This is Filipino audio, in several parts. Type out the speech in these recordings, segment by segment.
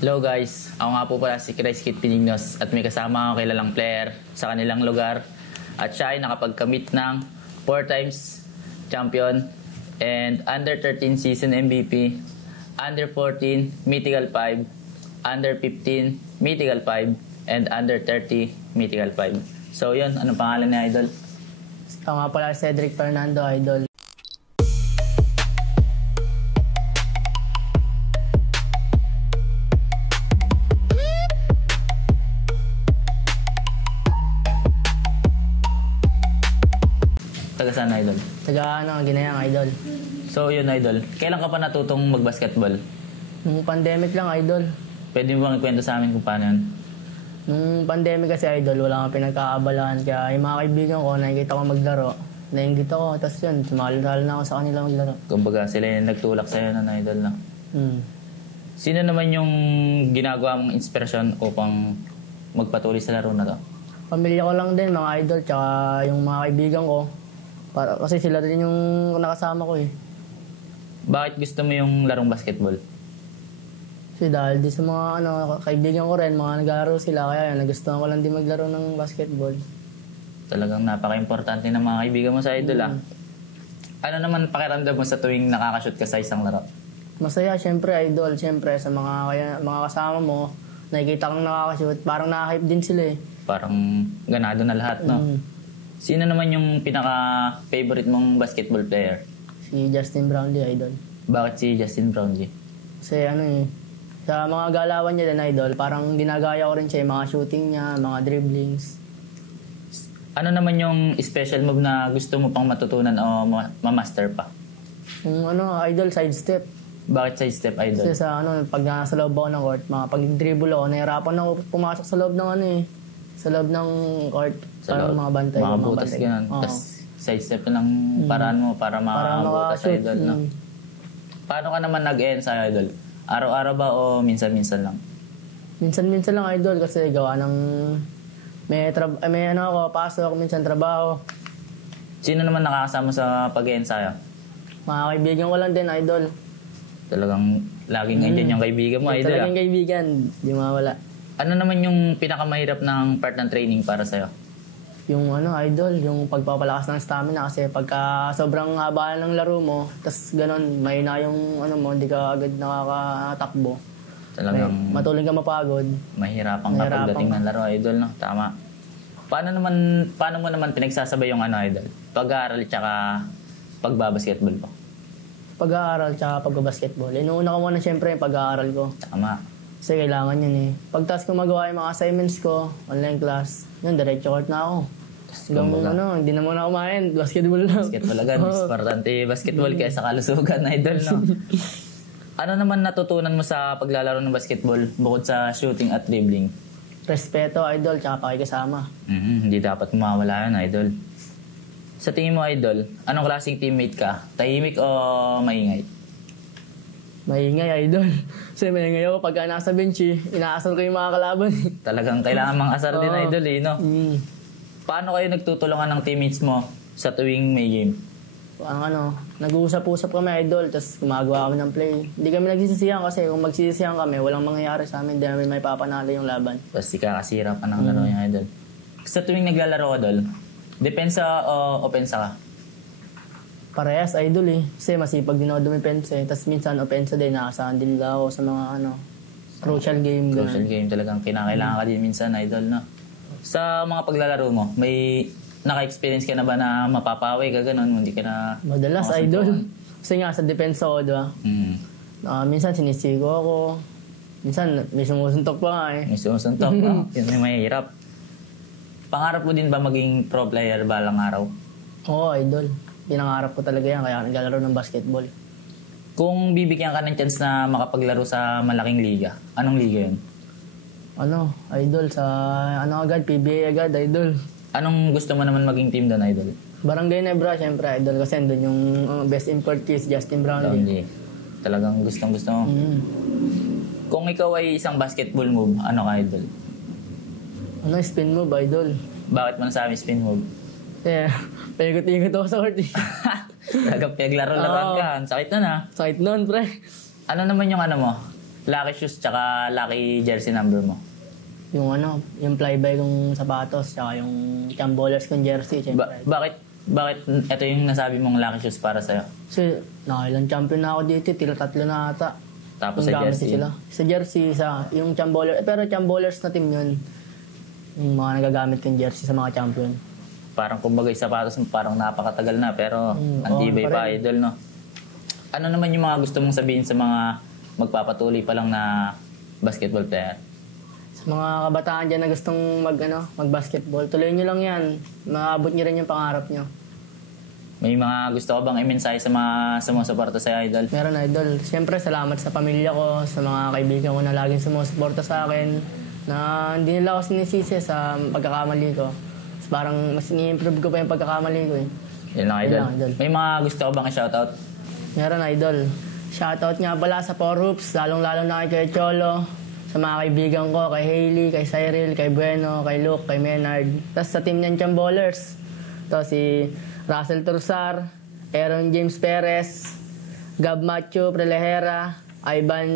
Hello guys, ako nga po pala si Chris Kit Pinignos at may kasama ako kilalang player sa kanilang lugar at siya ay nakapagkamit ng 4 times champion and under 13 season MVP, under 14 Mythical 5, under 15 Mythical 5, and under 30 Mythical 5. So yun, anong pangalan ni Idol? Ako nga pala Cedric Fernando, Idol. Taga saan, Idol? Taga Ginayang, Idol. So yun, Idol, kailan ka pa natutong mag-basketball? Nung pandemic lang, Idol. Pwede mo bang ikwento sa amin kung paano yun? Nung pandemic kasi, Idol, wala kang pinagkakaabalahan. Kaya yung mga kaibigan ko, nakikita ko maglaro. Nainggit ako, tapos yun, sumalal na ako sa kanila maglaro. Kumbaga sila yung nagtulak sa'yo na Idol na. Sino naman yung ginagawa mong inspirasyon upang magpatuloy sa laro na to? Pamilya ko lang din, mga Idol, tsaka yung mga kaibigan ko. Kasi sila din yung nakasama ko eh. Bakit gusto mo yung larong basketball? Kasi dahil di sa mga kaibigan ko rin, mga naglaro sila, kaya yun, nagustuhan ko lang din maglaro ng basketball. Talagang napaka-importante ng mga kaibigan mo sa Idol ah. Ano naman pakiramdam mo sa tuwing nakakashoot ka sa isang laro? Masaya, syempre, Idol. Syempre, sa mga kasama mo, nakikita kang nakakashoot, parang nakahype din sila eh. Parang ganado na lahat, no? Sino naman yung pinaka-favorite mong basketball player? Si Justin Brownlee, Idol. Bakit si Justin Brownlee? Kasi sa mga galawan niya din, Idol, parang ginagaya ko rin siya, yung mga shooting niya, mga dribblings. Ano naman yung special move na gusto mo pang matutunan o ma-master pa? Yung Idol, sidestep. Bakit sidestep, Idol? Kasi pag nasa loob ako ng court, pag-dribble ako, nahirapan ako pumasok sa loob ng sa loob ng court. Parang mga bantay. Mga butas ganun. Tapos sidestep na lang paraan mo para makabutas sa Idol. No? Paano ka naman nag-end sa Idol? Araw-araw ba o minsan-minsan lang? Minsan-minsan lang, Idol, kasi gawa ng may pasok, minsan trabaho. Sino naman nakakasama sa pag-ensayo? Mga kaibigan ko lang din, Idol. Talagang laging andyan yung kaibigan mo, Idol. Talagang kaibigan, di mawala. Ano naman yung pinakamahirap ng part ng training para sa'yo? Yung Idol, yung pagpapalakas ng stamina kasi pagka sobrang haba ng laro mo, tas ganun, may na yung hindi ka agad nakakatakbo. Talagang matuloy ka mapagod. Mahirapan ka pagdating ng laro, Idol, no? Tama. Paano mo naman pinagsasabay yung Idol? Pag-aaral tsaka pagbabasketball po? Pag-aaral tsaka pagbabasketball. Inuuna ko muna siyempre yung pag-aaral ko. Tama. Kasi kailangan yun eh. Pagtas ko magawa yung mga assignments ko, online class, yun, diretso court na ako. Hindi na muna kumain, basketball lang. Basketball agad, importante basketball kaysa kalusugan, Idol, no? Ano naman natutunan mo sa paglalaro ng basketball bukod sa shooting at dribbling? Respeto, Idol, tsaka pakikasama. Hindi dapat mawala yun, Idol. Sa tingin mo, Idol, anong klaseng teammate ka? Tahimik o maingay? Maingay, Idol. Kasi maingay ako pagka nasa bench inaasar ko yung mga kalaban. Talagang kailangan mang asar din, Idol, eh, no? Paano kayo nagtutulungan ng teammates mo sa tuwing may game? Nag-uusap-usap kami, Idol, tapos gumagawa kami ng play. Hindi kami nagsisisihan kasi kung magsisisihan kami, walang mangyayari sa amin, hindi namin may papanalo yung laban. Tapos ikakasira pa ng laro niya, Idol. Sa tuwing naglalaro ka, Idol, depensa o opensa ka? Parehas, Idol eh. Kasi masipag din ako dumipensa eh. Tapos minsan opensa din, nakasahan din nila ako sa mga crucial game. Crucial game talagang kinakailangan ka din minsan, Idol, no? Sa mga paglalaro mo, may naka-experience ka na ba na mapapawi ka ganun? Hindi ka na... Madalas, Idol. Kasi nga, sa depensa ako, diba? Minsan sinisigo ako. Minsan, may sumusuntok pa nga eh. May sumusuntok pa. Yun may mahirap. Pangarap mo din ba maging pro player balang araw? Oo, Idol. Pinangarap ko talaga yan, kaya naglalaro ng basketball. Kung bibigyan ka ng chance na makapaglaro sa malaking liga, anong liga yun? Idol, sa agad, PBA agad, Idol. Anong gusto mo naman maging team doon, Idol? Barangay Nebra, syempre, Idol, kasi doon yung best import is Justin Brownlee. Talagang gustong-gusto mo. Kung ikaw ay isang basketball move, ano ka, Idol? Spin move, Idol. Bakit mo nasabi spin move? Paikot-ikot ako sa court eh. Talagang pinaglaro-laruan ka. Sakit nun, ha? Sakit nun, pre. Ano naman yung lucky shoes tsaka lucky jersey number mo? Yung yung flyby kong sapatos, tsaka yung Chambolers kong jersey, syempre. Bakit ito yung nasabi mong lucky shoes para sa'yo? Kasi nakailang champion na ako dito, tila 3 na ata. Tapos Yung sa gamit jersey? Sila. Sa jersey, yung Chambolers. Pero Chambolers na team yun. Yung mga nagagamit kong jersey sa mga champion. Parang kumbaga yung sapatos mo parang napakatagal na pero andibay oo, pa pa rin. idol, no? Ano naman yung mga gusto mong sabihin sa mga magpapatuloy pa lang na basketball player? Sa mga kabataan dyan na gustong mag-basketball, tuloy nyo lang yan. Maabot nyo rin yung pangarap nyo. May mga gusto ka bang i-mensahe sa mga sumusuporta sa idol? Meron, idol. Siyempre, salamat sa pamilya ko, sa mga kaibigan ko na laging sumusuporta sa akin, na hindi nila ako sinisisi sa pagkakamali ko. Mas parang mas i-improve ko pa yung pagkakamali ko eh. Yun lang, idol. Yun lang, idol. May mga gusto ka bang i-shoutout? Meron, idol. Shoutout nga pala sa 4 Hoops, lalong-lalo na kay Cholo, sa mga kaibigan ko, kay Hailey, kay Cyril, kay Bueno, kay Luke, kay Menard. Tapos sa team niyan, Chambolers. Ito si Russell Tursar, Aaron James Perez, Gab Macho Prelejera, Ivan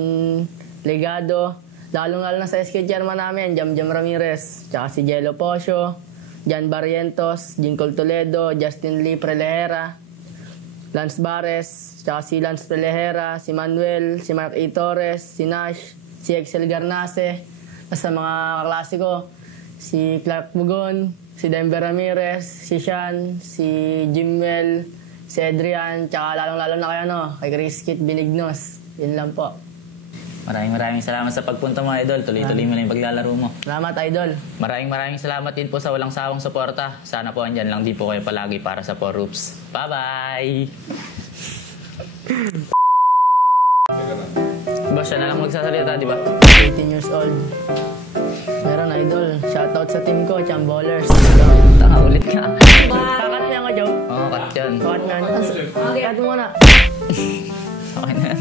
Legado, lalong-lalo na sa SK chairman namin, Jam Ramirez, tsaka si Jello Pocio, Jan Barrientos, Jincol Toledo, Justin Lee Prelejera, Lance Bares, tsaka si Lance Prelejera, si Manuel, si Mark E. Torres, si Nash, si Excel Garnase. Tapos sa mga kaklase ko, si Clark Bugon, si Denver Ramirez, si Sean, si Jimwell, si Adrian, tsaka lalong-lalo na kay Chris Kit Binignos. Yun lang po. Maraming salamat sa pagpunta mo, idol. Tuloy-tuloy mo lang yung paglalaro mo. Salamat, idol. Maraming salamat din po sa walang sawang suporta. Sana po andyan lang din po kayo palagi para sa 4 Hoops. Bye-bye! Ba, siya na lang magsasalita, di ba? 18 years old. Meron, idol. Shoutout sa team ko, Chambolers. Tanga, ulit ka. Kakat niya ako, Joe. Oo, cut yun. Kakat nga. Cut mo na. Okay na yan.